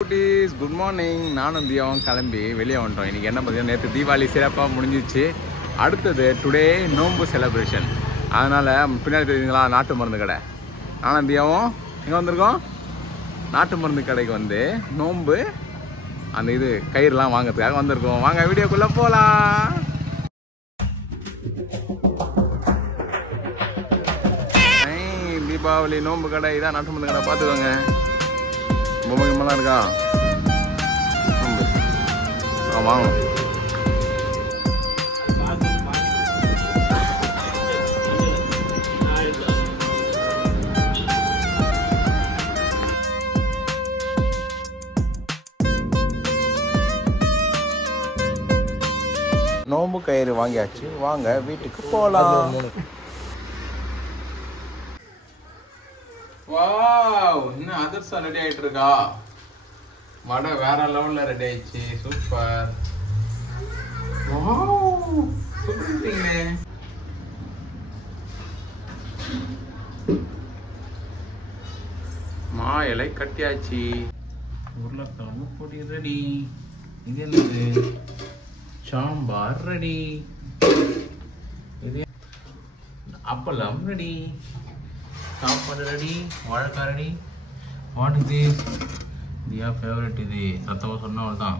Good morning. நானும் தியாவும் கிளம்பி வெளியே வந்துட்டோம். இன்றைக்கி என்ன பார்த்தீங்கன்னா, நேற்று தீபாவளி சிறப்பாக முடிஞ்சிச்சு. அடுத்தது டுடே நோன்பு செலிப்ரேஷன். அதனால் பின்னாடி தெரியுதுங்களா, நாட்டு மருந்து கடை. நானும் தியாவும் எங்கே வந்திருக்கோம், நாட்டு மருந்து கடைக்கு வந்து நோன்பு அந்த இது கயிறுலாம் வாங்கிறதுக்காக வந்திருக்கோம். வாங்க வீடியோக்குள்ளே போகலாம். தீபாவளி நோன்பு கடை இதான், நாட்டு மருந்து கடை. பார்த்துக்கோங்க, பொம்மைலாம் இருக்கா. வாங்கணும். நோம்பு கயிறு வாங்கியாச்சு, வாங்க வீட்டுக்கு போகலாம். வாவ், இன்னும் அதிர்ஷ்டம் ரெடி ஆகிட்டு இருக்கா. வடை வேற லெவல்ல ரெடி ஆயிடுச்சு. சூப்பர். சூப்பர்ங்களே. மா இலை கட்டியாச்சு. உருளைக்கிழங்கு பொடி ரெடி. இது என்னது, சாம்பார் ரெடி. இது அப்பளம் ரெடி. சாப்பாடு ரெடி. வாழைக்காய் ready. What is this? Diya favourite. இது சத்தமா சொன்னவள் தான்.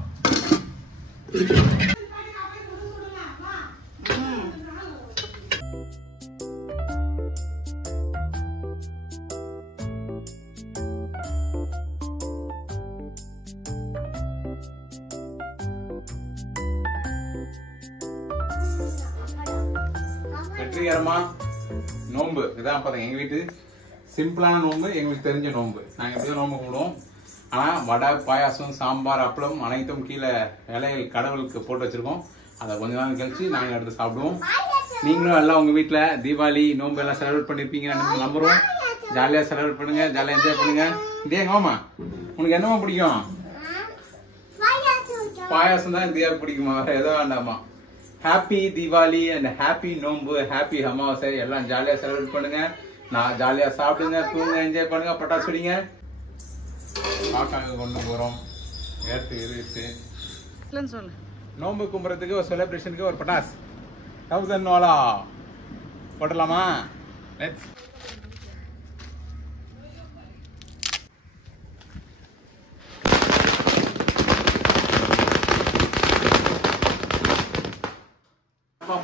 வெற்றிகரமா நோன்பு இதான் பாருங்க. எங்க வீட்டு சிம்பிளான நோன்பு, எங்களுக்கு தெரிஞ்ச நோன்பு. நாங்க எப்படியும் நோன்பு கும்பிடுவோம். ஆனா வடை, பாயாசம், சாம்பார், அப்பளம் அனைத்தும் கீழே இலையில் கடவுளுக்கு போட்டு வச்சிருக்கோம். அதை கொஞ்ச நாள் கழிச்சு நாங்க எடுத்து சாப்பிடுவோம். நீங்களும் எல்லாம் உங்க வீட்டுல தீபாவளி நோன்பு எல்லாம் செலிப்ரேட் பண்ணிருப்பீங்கன்னு நம்புறோம். ஜாலியா செலிப்ரேட் பண்ணுங்க, ஜாலியா என்ஜாய் பண்ணுங்க. இதே மாமா, உனக்கு என்னமா பிடிக்கும்? பாயாசம் தான் தியாவுக்கு பிடிக்குமா? வேற எதோ வேண்டாமா? ஹாப்பி தீபாவளி அண்ட் ஹாப்பி நோன்பு, ஹாப்பி அமாவாசை. எல்லாம் ஜாலியா செலிப்ரேட் பண்ணுங்க. நான் ஜாலியா சாப்பிடுங்க, தூங்க, என்ஜாய் பண்ணுங்க, பட்டாசு வெடிங்க. காக்காங்க கொண்டு போறோம். நோம்பு கும்புறதுக்கு ஒரு செலிப்ரேஷனுக்கு ஒரு பட்டாஸ் 1000 வாலா போட்டலாமா? லெட்ஸ்.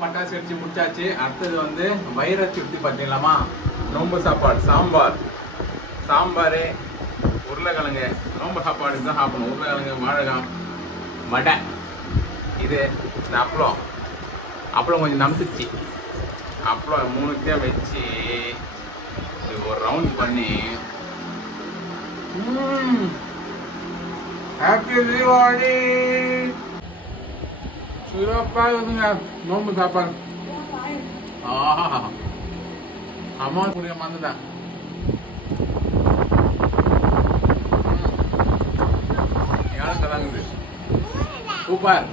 பட்டாசு வெடிச்சு முடிச்சாச்சு. அடுத்தது வந்து வயிறை சுத்தி பார்த்தீங்களாமா, நோம்பு சாப்பாடு சாம்பார். சாம்பார், உருளைக்கிழங்கு. நோம்பு சாப்பாடு தான் சாப்பிடணும். உருளைக்கிழங்கு, வாழைக்காய், வடை. இது இந்த அப்பளம். அப்பளம் கொஞ்சம் நம்பிச்சு. அப்பளம் 3 வச்சு ஒரு ரவுண்ட் பண்ணி ஹாப்பி தீபாவளி. சிறப்பா இருக்குங்க நோம்பு சாப்பாடு. ஆஹா, அம்மா குடிக்க மறந்துட்டேன். சூப்பர்.